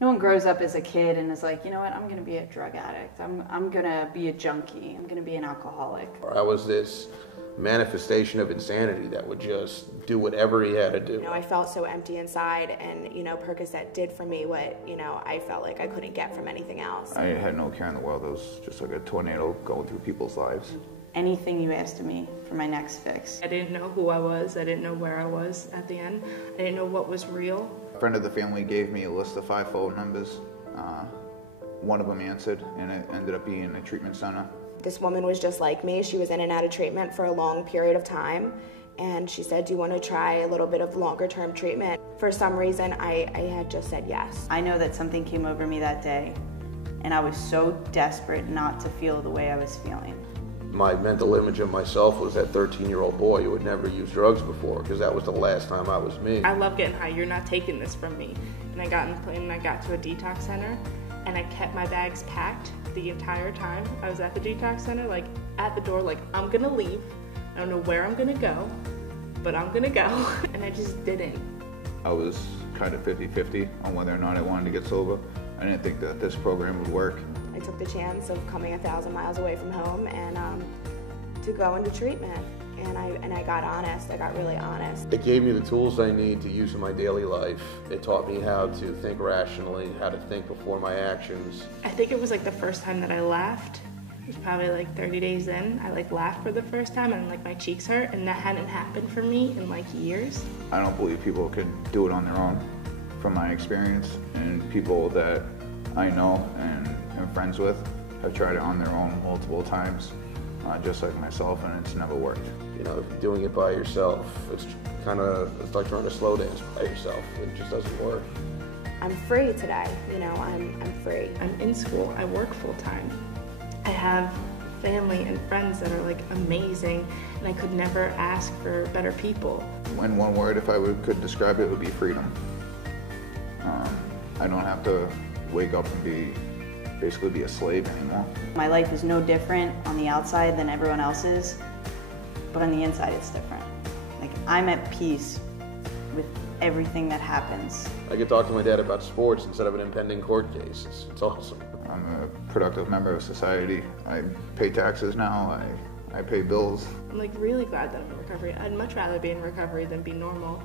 No one grows up as a kid and is like, you know what, I'm going to be a drug addict. I'm going to be a junkie. I'm going to be an alcoholic. I was this manifestation of insanity that would just do whatever he had to do. You know, I felt so empty inside, and, you know, Percocet did for me what, you know, I felt like I couldn't get from anything else. I had no care in the world. It was just like a tornado going through people's lives. Anything you asked of me for my next fix. I didn't know who I was. I didn't know where I was at the end. I didn't know what was real. A friend of the family gave me a list of 5 phone numbers. One of them answered, and it ended up being a treatment center. This woman was just like me. She was in and out of treatment for a long period of time, and she said, do you want to try a little bit of longer term treatment? For some reason, I had just said yes. I know that something came over me that day, and I was so desperate not to feel the way I was feeling. My mental image of myself was that 13-year-old boy who had never used drugs before, because that was the last time I was me. I love getting high. You're not taking this from me. And I got in the plane and I got to a detox center, and I kept my bags packed the entire time I was at the detox center, like at the door, like I'm gonna leave. I don't know where I'm gonna go, but I'm gonna go. And I just didn't. I was kind of 50-50 on whether or not I wanted to get sober. I didn't think that this program would work. I took the chance of coming 1,000 miles away from home and to go into treatment. And I got honest. I got really honest. It gave me the tools I need to use in my daily life. It taught me how to think rationally, how to think before my actions. I think it was like the first time that I laughed. It was probably like 30 days in. I like laughed for the first time, and like my cheeks hurt, and that hadn't happened for me in like years. I don't believe people can do it on their own, from my experience, and people that I know and am friends with have tried it on their own multiple times, just like myself, and it's never worked. You know, if you're doing it by yourself, it's like trying to slow dance by yourself. It just doesn't work. I'm free today, you know, I'm free. I'm in school, I work full time. I have family and friends that are like amazing, and I could never ask for better people. In one word, if I could describe it, it would be freedom. I don't have to wake up and basically be a slave anymore. My life is no different on the outside than everyone else's, but on the inside it's different. Like, I'm at peace with everything that happens. I could talk to my dad about sports instead of an impending court case. It's awesome. I'm a productive member of society. I pay taxes now. I pay bills. I'm like really glad that I'm in recovery. I'd much rather be in recovery than be normal.